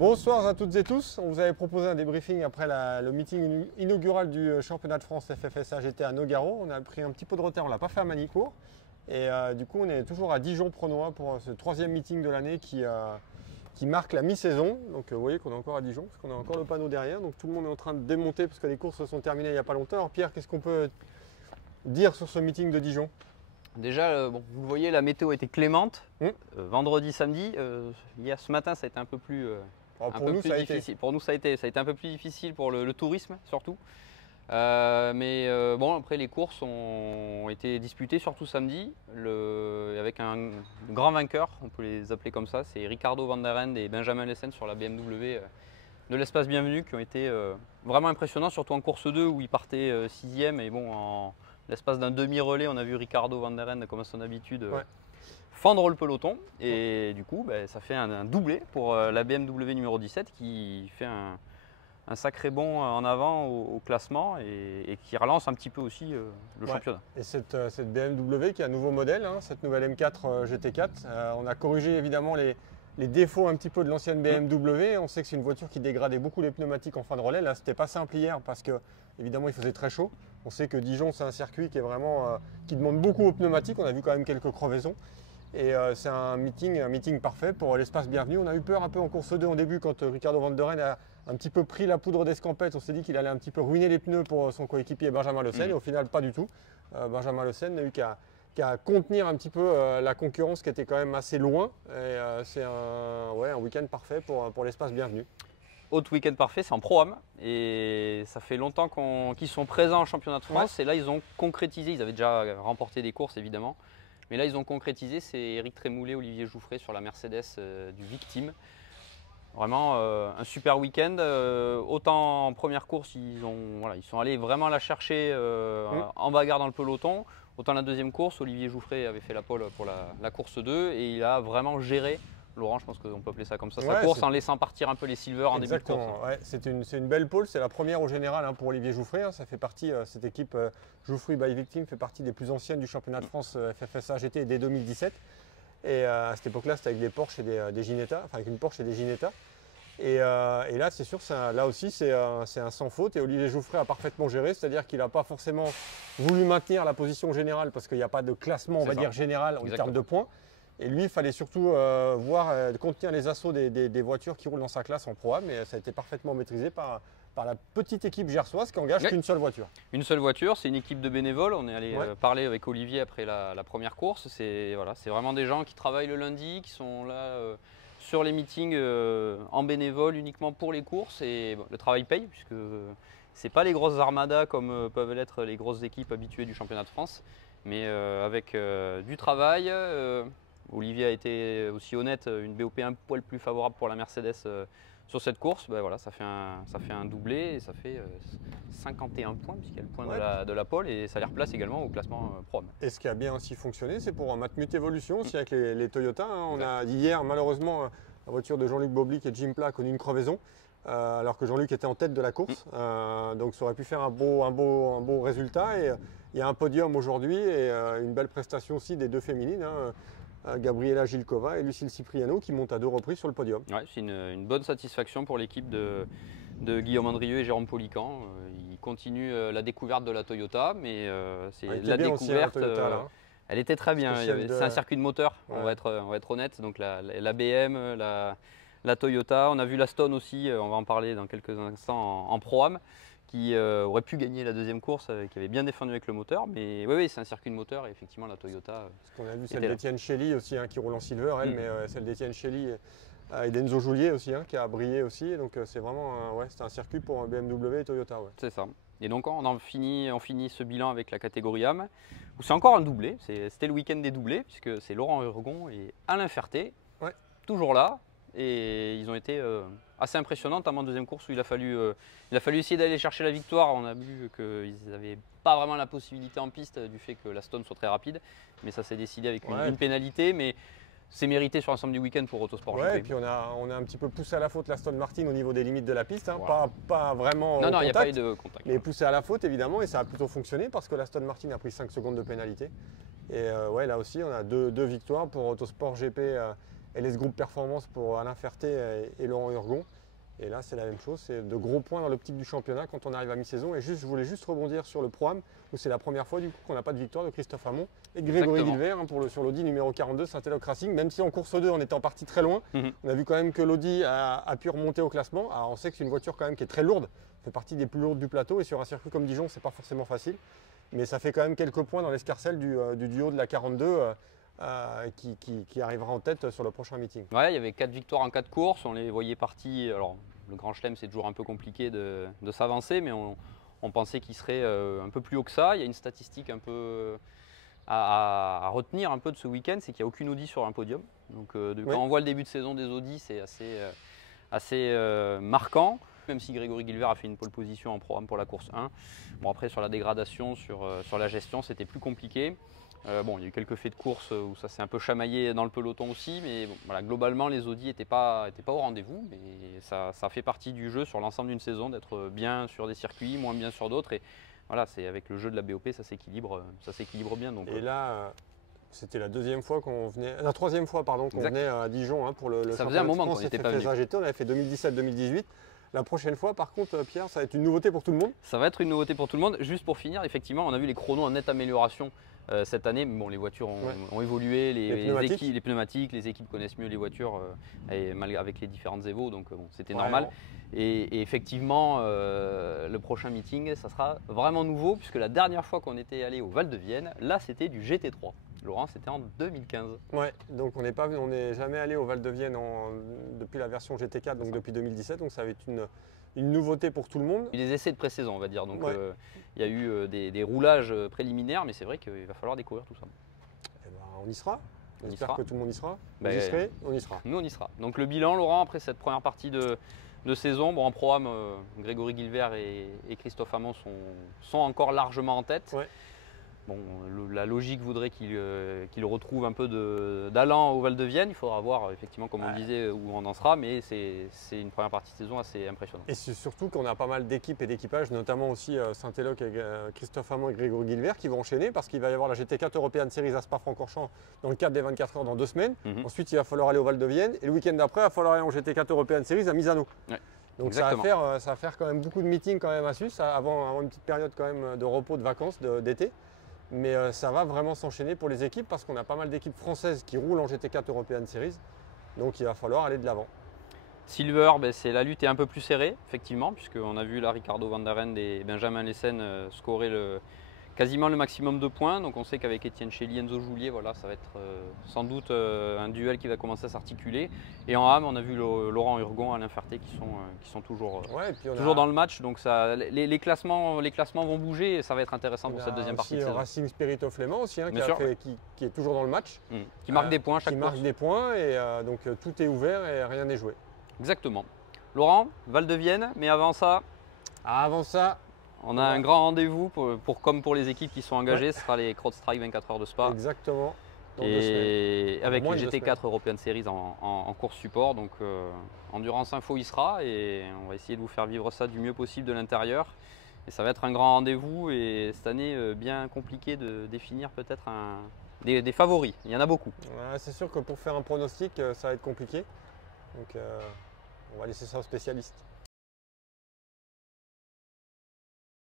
Bonsoir à toutes et tous. On vous avait proposé un débriefing après le meeting inaugural du championnat de France FFSA GT à Nogaro. On a pris un petit peu de retard, on ne l'a pas fait à Manicourt. Et du coup, on est toujours à Dijon-Prenois pour ce troisième meeting de l'année qui marque la mi-saison. Donc vous voyez qu'on est encore à Dijon, parce qu'on a encore le panneau derrière. Donc tout le monde est en train de démonter parce que les courses se sont terminées il n'y a pas longtemps. Alors Pierre, qu'est-ce qu'on peut dire sur ce meeting de Dijon? Déjà, bon, vous le voyez, la météo était clémente. Vendredi, samedi. Hier, ce matin, ça a été un peu plus, difficile. Pour nous, ça a été un peu plus difficile pour le tourisme, surtout. Bon, après, les courses ont été disputées, surtout samedi, avec un grand vainqueur, on peut les appeler comme ça. C'est Ricardo van der Ende et Benjamin Lessen sur la BMW de l'Espace Bienvenu, qui ont été vraiment impressionnants, surtout en course 2 où ils partaient 6e. Et bon, en l'espace d'un demi-relais, on a vu Ricardo van der Ende, comme à son habitude, fendre le peloton. Et du coup, ça fait un doublé pour la BMW numéro 17 qui fait un sacré bond en avant au classement et qui relance un petit peu aussi le championnat. Et cette BMW qui est un nouveau modèle, hein, cette nouvelle M4 GT4, on a corrigé évidemment les défauts un petit peu de l'ancienne BMW. On sait que c'est une voiture qui dégradait beaucoup les pneumatiques en fin de relais. Là, c'était pas simple hier parce que évidemment il faisait très chaud. On sait que Dijon, c'est un circuit qui est vraiment qui demande beaucoup aux pneumatiques. On a vu quand même quelques crevaisons. Et c'est un meeting parfait pour l'Espace Bienvenu. On a eu peur un peu en course 2 en début quand Ricardo van der Ende a un petit peu pris la poudre d'escampette. On s'est dit qu'il allait un petit peu ruiner les pneus pour son coéquipier Benjamin Lessen. Et au final, pas du tout. Benjamin Lessen n'a eu qu'à contenir un petit peu la concurrence qui était quand même assez loin. Et c'est un week-end parfait pour l'Espace Bienvenu. Autre week-end parfait, c'est en Pro-Am. Et ça fait longtemps qu'ils sont présents en championnat de France. Et là, ils ont concrétisé. Ils avaient déjà remporté des courses, évidemment. Mais là, ils ont concrétisé, c'est Eric Trémoulet, Olivier Jouffret sur la Mercedes du Victime. Vraiment un super week-end. Autant en première course, ils sont allés vraiment la chercher en bagarre dans le peloton. Autant la deuxième course, Olivier Jouffret avait fait la pole pour la course 2 et il a vraiment géré. Laurent, je pense qu'on peut appeler ça comme ça, sa course en laissant partir un peu les silver en début de course. Ouais, c'est une belle pole, c'est la première au général pour Olivier Jouffret. Ça fait partie, cette équipe Jouffret by Victime fait partie des plus anciennes du championnat de France FFSA GT dès 2017. Et à cette époque-là, c'était avec des Porsche et des Ginetta, enfin avec une Porsche et des Ginetta. Et là, c'est sûr, là aussi, c'est un sans faute. Et Olivier Jouffret a parfaitement géré, c'est-à-dire qu'il n'a pas forcément voulu maintenir la position générale parce qu'il n'y a pas de classement, on va dire, général en termes de points. Et lui, il fallait surtout contenir les assauts des voitures qui roulent dans sa classe en Pro-Am. Et ça a été parfaitement maîtrisé par la petite équipe gersoise qui engage qu'une seule voiture. Une seule voiture, c'est une équipe de bénévoles. On est allé parler avec Olivier après la première course. C'est vraiment des gens qui travaillent le lundi, qui sont là sur les meetings en bénévole uniquement pour les courses. Et le travail paye puisque ce n'est pas les grosses armadas comme peuvent l'être les grosses équipes habituées du championnat de France. Mais avec du travail. Olivier a été aussi honnête, une BOP un poil plus favorable pour la Mercedes sur cette course. Ça fait un doublé et ça fait 51 points puisqu'il y a le point de la pole et ça les replace également au classement Pro-Am. Et ce qui a bien aussi fonctionné, c'est pour Matmut Evolution aussi avec les Toyota. On a hier malheureusement la voiture de Jean-Luc Boblik et Jim Pla a connu une crevaison alors que Jean-Luc était en tête de la course. Donc ça aurait pu faire un beau résultat. Et il y a un podium aujourd'hui et une belle prestation aussi des deux féminines. Gabriela Gilkova et Lucille Cipriano qui montent à 2 reprises sur le podium. Ouais, c'est une bonne satisfaction pour l'équipe de Guillaume Andrieux et Jérôme Polican. Ils continuent la découverte de la Toyota, mais c'est la découverte. Aussi, Toyota, elle était très bien. C'est un circuit de moteur, on va être honnête. Donc la BM, la Toyota, on a vu la Stone aussi, on va en parler dans quelques instants en Pro-Am, qui aurait pu gagner la deuxième course, qui avait bien défendu avec le moteur. Mais oui, c'est un circuit de moteur et effectivement la Toyota. Parce qu'on a vu celle d'Étienne Chély aussi, qui roule en silver, elle, mais celle d'Étienne Chély et d'Enzo Joulier aussi, qui a brillé aussi. Donc c'est vraiment c'est un circuit pour BMW et Toyota. C'est ça. Et donc on finit ce bilan avec la catégorie AM, où c'est encore un doublé. C'était le week-end des doublés, puisque c'est Laurent Urgon et Alain Ferté, toujours là. Et ils ont été assez impressionnants, notamment en deuxième course où il a fallu essayer d'aller chercher la victoire. On a vu qu'ils n'avaient pas vraiment la possibilité en piste du fait que la Stone soit très rapide. Mais ça s'est décidé avec une pénalité. Mais c'est mérité sur l'ensemble du week-end pour Autosport GP. Et puis on a un petit peu poussé à la faute la Aston Martin au niveau des limites de la piste. Pas vraiment non, il n'y a pas eu de contact. Mais poussé à la faute évidemment et ça a plutôt fonctionné parce que la Aston Martin a pris 5 secondes de pénalité. Et là aussi on a deux victoires pour Autosport GP LS Group Performance pour Alain Ferté et Laurent Urgon. Et là, c'est la même chose, c'est de gros points dans l'optique du championnat quand on arrive à mi-saison. Et je voulais juste rebondir sur le Pro-Am, où c'est la première fois du coup qu'on n'a pas de victoire de Christophe Hamon et de Grégory Guilbert sur l'Audi numéro 42 Saint-Eloque Racing. Même si en course 2, on était en partie très loin, on a vu quand même que l'Audi a pu remonter au classement. Alors, on sait que c'est une voiture quand même qui est très lourde, fait partie des plus lourdes du plateau. Et sur un circuit comme Dijon, c'est pas forcément facile. Mais ça fait quand même quelques points dans l'escarcelle du duo de la 42. Qui arrivera en tête sur le prochain meeting. Ouais, il y avait 4 victoires en 4 courses, on les voyait partis. Alors, le Grand Chelem, c'est toujours un peu compliqué de s'avancer, mais on pensait qu'il serait un peu plus haut que ça. Il y a une statistique un peu à retenir un peu de ce week-end, c'est qu'il n'y a aucune Audi sur un podium. Donc, quand on voit le début de saison des Audi, c'est assez marquant. Même si Grégory Guilbert a fait une pole position en programme pour la course 1. Bon, après, sur la dégradation, sur la gestion, c'était plus compliqué. Bon, il y a eu quelques faits de course où ça s'est un peu chamaillé dans le peloton aussi, mais bon, voilà, globalement les Audi n'étaient pas au rendez-vous, mais ça fait partie du jeu sur l'ensemble d'une saison d'être bien sur des circuits, moins bien sur d'autres, et voilà, c'est avec le jeu de la BOP ça s'équilibre bien. Donc, et là, c'était la troisième fois qu'on venait à Dijon pour le ça faisait un moment qu'on n'était pas venu. On avait fait 2017-2018. La prochaine fois, par contre, Pierre, ça va être une nouveauté pour tout le monde. Ça va être une nouveauté pour tout le monde. Juste pour finir, effectivement, on a vu les chronos en nette amélioration cette année. Bon, les voitures ont évolué, les pneumatiques, les équipes connaissent mieux les voitures avec les différentes Evo, donc bon, c'était normal. Et effectivement, le prochain meeting, ça sera vraiment nouveau, puisque la dernière fois qu'on était allé au Val de Vienne, là, c'était du GT3. Laurent, c'était en 2015. Ouais, donc on n'est jamais allé au Val de Vienne depuis la version GT4, donc depuis 2017, donc ça va être une nouveauté pour tout le monde. Il y a eu des essais de pré-saison, on va dire, donc il y a eu des roulages préliminaires, mais c'est vrai qu'il va falloir découvrir tout ça. Eh ben, on y sera. J'espère que tout le monde y sera. On y sera. Nous, on y sera. Donc le bilan, Laurent, après cette première partie de saison, bon, en programme, Grégory Guilbert et Christophe Hamon sont encore largement en tête. Ouais. Bon, la logique voudrait qu'il retrouve un peu d'allant au Val de Vienne. Il faudra voir effectivement, comme on disait, où on en sera, mais c'est une première partie de saison assez impressionnante. Et c'est surtout qu'on a pas mal d'équipes et d'équipages, notamment aussi Saint-Eloque et Christophe Hamon et Grégory Guilbert qui vont enchaîner parce qu'il va y avoir la GT4 European Series à Spa-Francorchamps dans le cadre des 24 heures dans 2 semaines. Ensuite, il va falloir aller au Val de Vienne et le week-end d'après, il va falloir aller en GT4 European Series à Misano. Donc ça va faire quand même beaucoup de meetings quand même à Sus avant une petite période quand même de repos, de vacances, d'été. Mais ça va vraiment s'enchaîner pour les équipes parce qu'on a pas mal d'équipes françaises qui roulent en GT4 European Series. Donc il va falloir aller de l'avant. Silver, la lutte est un peu plus serrée, effectivement, puisqu'on a vu là Ricardo Van der Ende et Benjamin Lessen scorer quasiment le maximum de points. Donc on sait qu'avec Étienne Chély, Enzo Joulier, voilà, ça va être sans doute un duel qui va commencer à s'articuler. Et en AM, on a vu Laurent Urgon, Alain Ferté qui sont toujours dans le match. Donc les classements vont bouger et ça va être intéressant pour cette deuxième partie de saison. Racing Spirit of Léman aussi, qui est toujours dans le match. Qui marque des points à chaque course. Qui marque des points et donc tout est ouvert et rien n'est joué. Exactement. Laurent, Val de Vienne, mais avant ça, on a un grand rendez-vous comme pour les équipes qui sont engagées, ce sera les CrowdStrike 24 heures de Spa. Exactement. Et avec les GT4 European Series en course support, donc Endurance Info y sera et on va essayer de vous faire vivre ça du mieux possible de l'intérieur. Et ça va être un grand rendez-vous et cette année bien compliqué de définir peut-être des favoris. Il y en a beaucoup. Ouais, c'est sûr que pour faire un pronostic, ça va être compliqué. Donc on va laisser ça aux spécialistes.